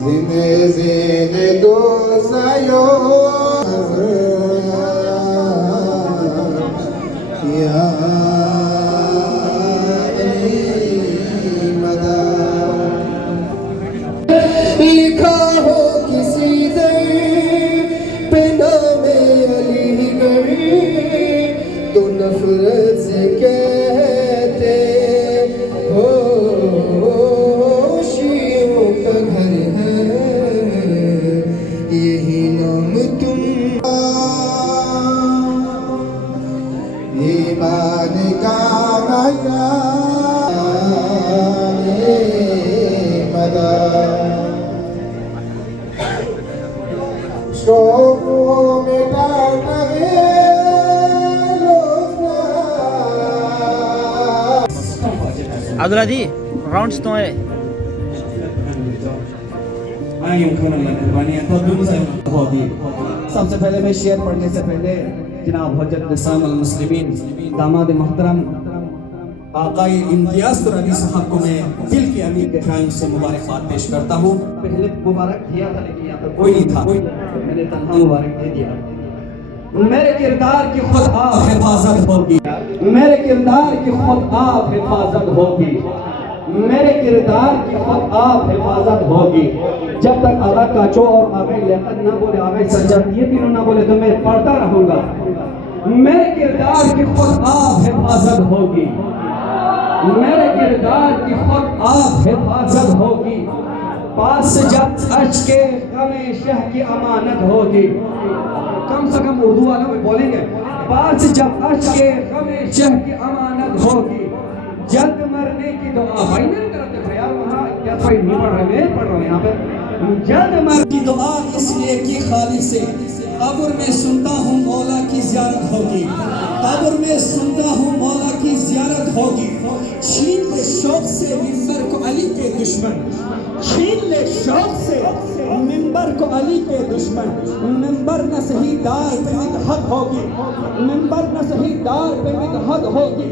Zine zine dozayo ya mada likha ho kisi dar pe naame Aligarh to nafrat se kehte ho shiyon ka ghar hai yahi naam tum ایمان کا مدا شوقوں میں ڈالنا عبدالعزی راؤنڈز تو ہے سب سے پہلے میں شعر پڑھنے سے پہلے جناب حجت نظام المسلمین داماد محترم آقای امتیاز ترابی صاحب کو میں دل کے امیر کے خیال سے مبارکباد پیش کرتا ہوں. پہلے مبارک دیا تھا لیکن یہاں پر کوئی نہیں تھا, میں نے تنہا مبارک دے دیا. میرے کردار کی خود آپ حفاظت ہوگی, میرے کردار کی خود آپ حفاظت ہوگی, میرے کردار کی خود آپ حفاظت ہوگی. جب تک آغا کاچو اور آغا لیاقت نہ بولے, آغا سجاد یہ تینوں نہ بولے تو میں پڑھتا رہوں گا. میرے کردار کی خود آپ حفاظت ہوگی, میرے کردار کی خود آپ حفاظت ہوگی. پاس سے جب عرش کے غم شہ کی امانت ہوگی, کم سے کم اردو والا میں بولیں گے, پاس سے جب عرش کے غم شہ کی امانت ہوگی. جلد مرنے کی دعا, بھائی نہیں کرتے تھے یار وہاں, کیا کوئی نہیں پڑھ رہے, میں پڑھ رہا ہوں یہاں پہ. جلد مرنے کی دعا اس لیے کی خالی سے, قبر میں سنتا ہوں مولا کی زیارت ہوگی, قبر میں سنتا ہوں مولا کی زیارت ہوگی. چھین لے شوق سے منبر کو علی کے دشمن, چھین لے شوق سے منبر کو علی کے دشمن. منبر نہ صحیح دار پہ مدحت ہوگی, منبر نہ صحیح دار پہ مدحت ہوگی.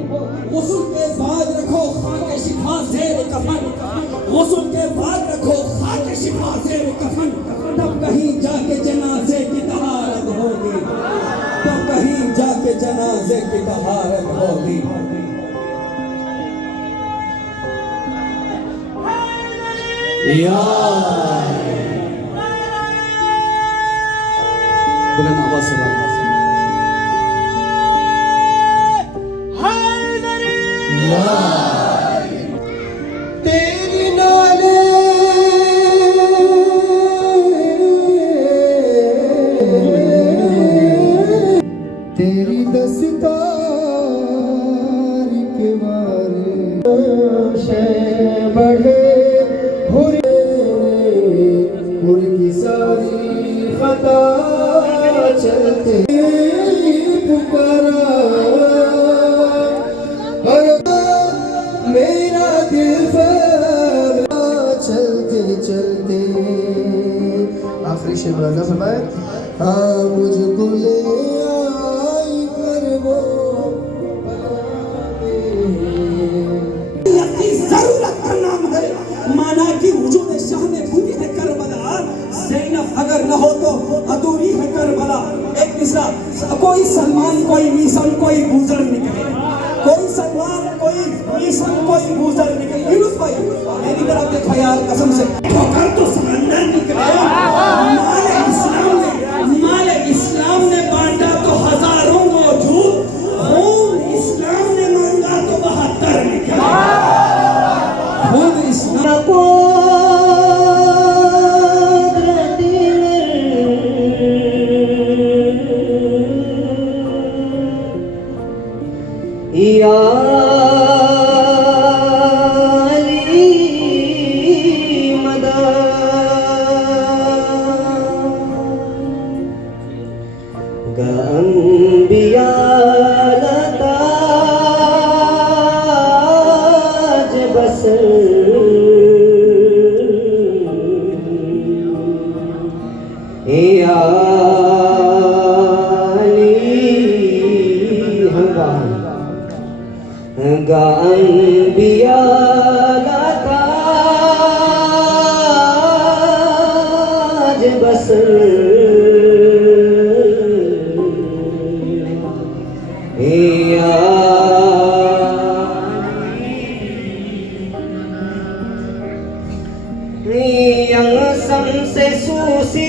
غسل کے بعد رکھو خاک شفا زیر کفن, غسل کے بعد رکھو خاک شفا زیر کفن. تب کہیں جا کے جنازے کی طہارت ہوگی, تب کہیں جا کے جنازے کی طہارت ہوگی. یا بلند آواز سے بات تیری نالے تیری دستار کے وارے شے بڑھے ان کی ساری خطا چلتے پکارا میرا دل پر چلتے چلتے. آخری شعر اللہ فرمائے, ہاں مجھ کو لے آئی پر وہ ضرورت کا نام ہے, مانا کی وجود شاہ میں پوری ہے کربلا. زینب اگر نہ ہو تو ادھوری ہے کربلا. ایک مصرع, کوئی سلمان کوئی میسن کوئی گوزر نکلے, کوئی سلمان کوئی میسن کوئی گوزر نکلے. یونس بھائی میری طرف کے خیال قسم سے ٹھوکر تو سمندر نکلے. مال اسلام نے بانٹا تو ہزاروں موجود, خون اسلام نے مانگا تو 72 نکلے. خود اسلام کو یا علی مدد گا انبیاء لتاج بسر یا گا انبیاء کا تاج कसम से सूसी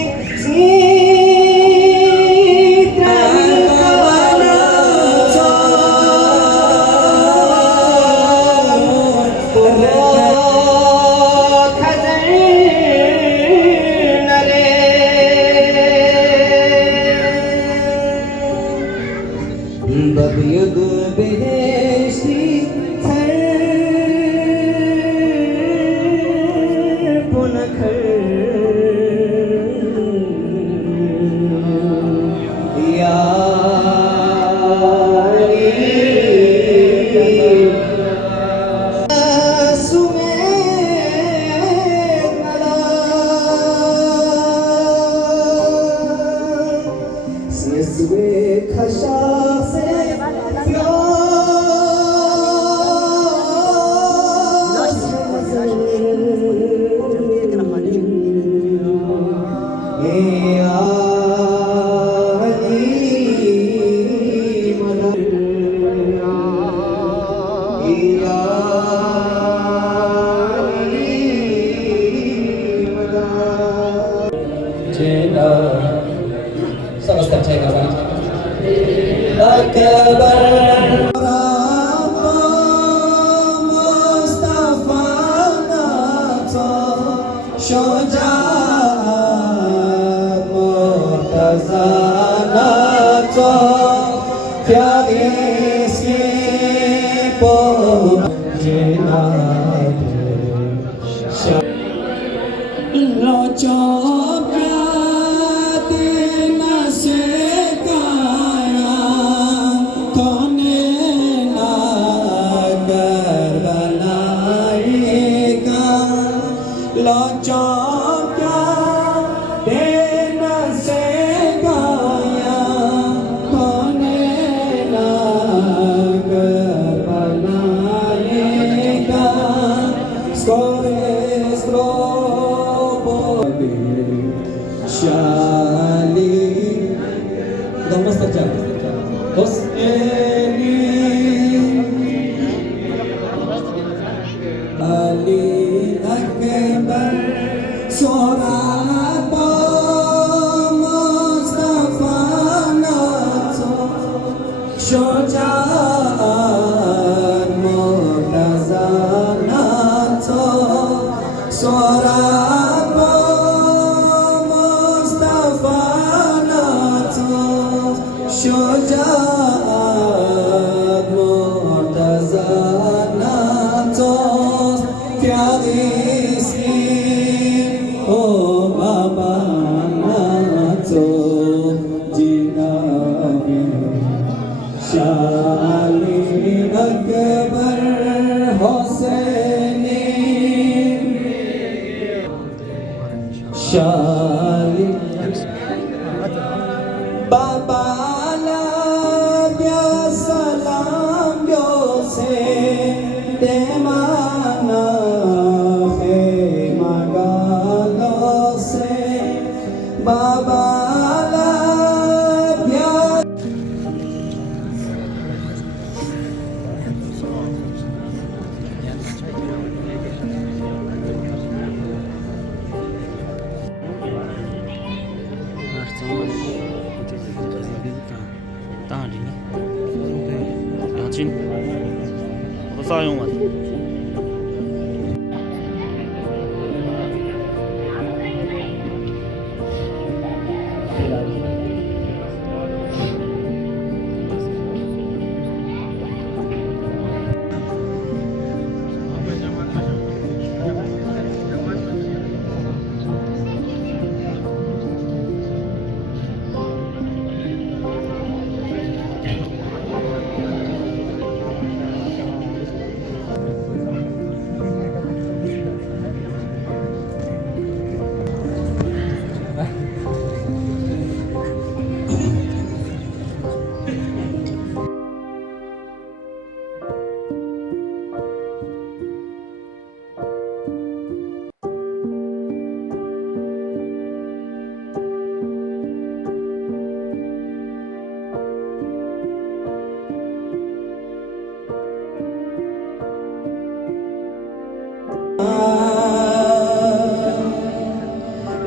ببيض بهشتي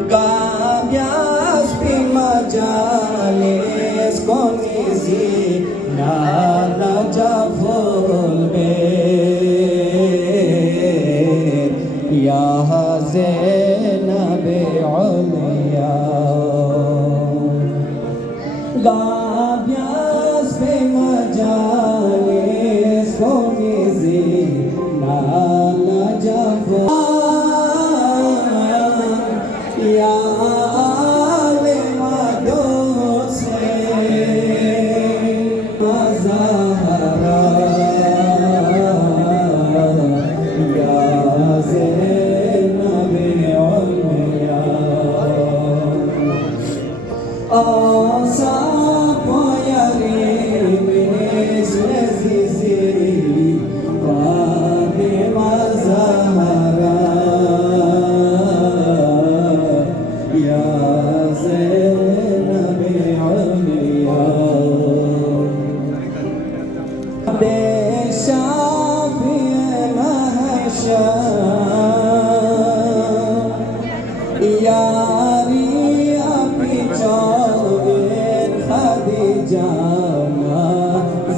Gabias pimajales konizi na najafol be ya Zainabe Uliya Gabias pimajales konizi na najafol Ya alima dose Zahra Ya Zainabe Uliya Asa poyari mes leziziri Fatima Zahra Ya Zainabe Uliya Shafi Mahsha Yari api chalvin Khadija na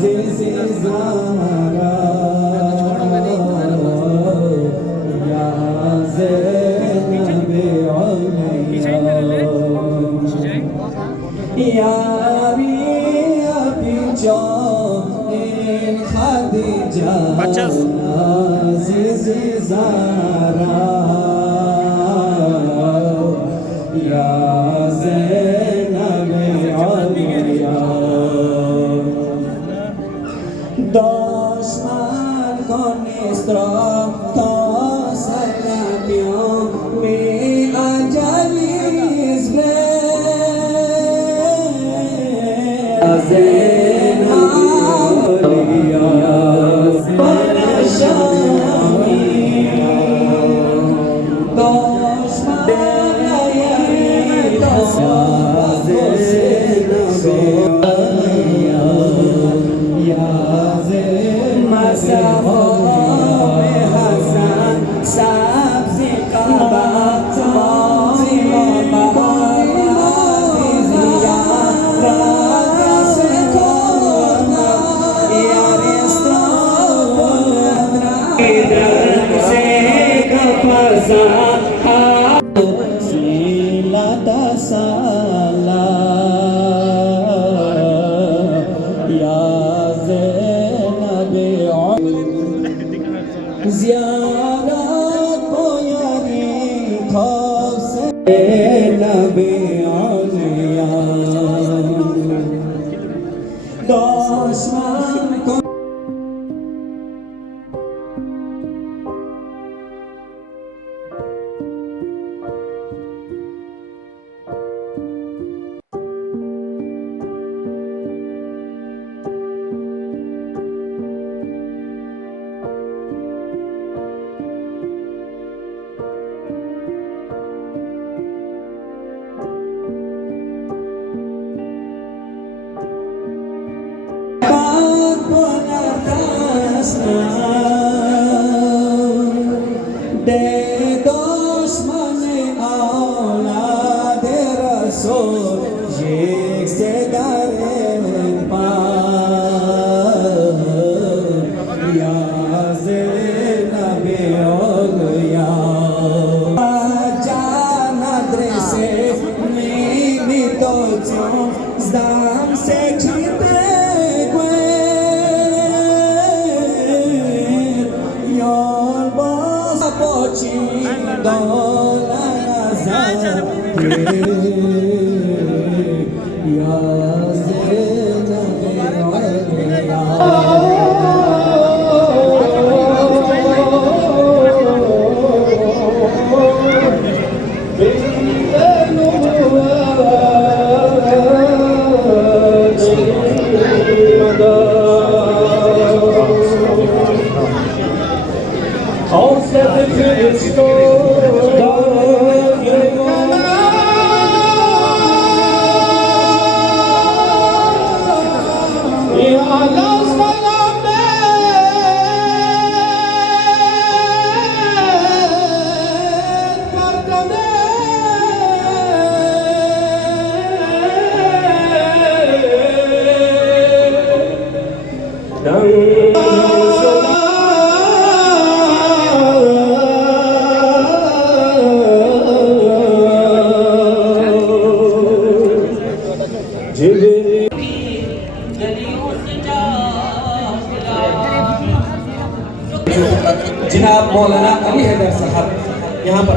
zizi Zahra Ya Zainabe Uliya Yari api chalvin Khadija na zizi Zahra Ya Zainabe Uliya Dushman con instructo salamiyo mein ajalis be Ya Zainabe Uliya Parashani Ziyarat poyari khose Zainabe Uliya Dushman ko de dushman aulad Rasul yek se daren pa Ya Zainabe Uliya Jana adrese mi tocio zdam se chite Ya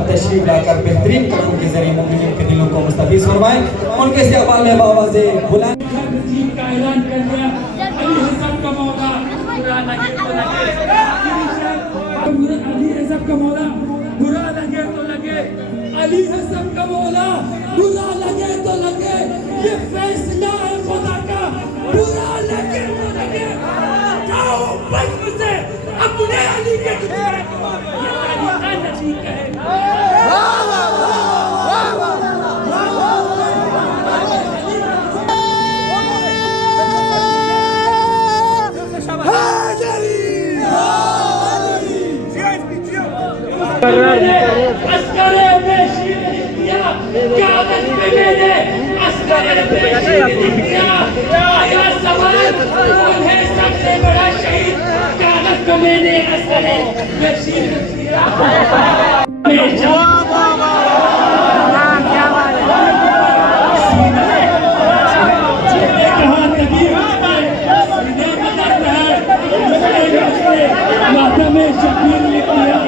تشریف لا کر بہترین کلام کے ذریعے مومنین کے دلوں کو مستفیض فرمائیں. ان کے استقبال میں بآواز بلند جیت کا اعلان کر دیا. علی حسن کا مولا برا لگے تو لگے, علی حسن کا مولا برا لگے تو لگے, علی حسن کا مولا برا لگے تو لگے, یہ فیصلہ ہے خدا کا, برا لگے تو لگے. جاؤ بچ سے اپنے علی کے ٹکڑے کو, یہ علی کا نصیب ہے. اسکرے میں شیر لکھ دیا, کاغذ پہ میں نے اسکرے میں شیر لکھ دیا. آیا سوال کون ہے سب سے بڑا شہید, کاغذ پہ میں نے اسکرے میں شیر لکھ دیا. کہا تبھی سینے میں درد ہے, ماتم شبیر لکھ دیا.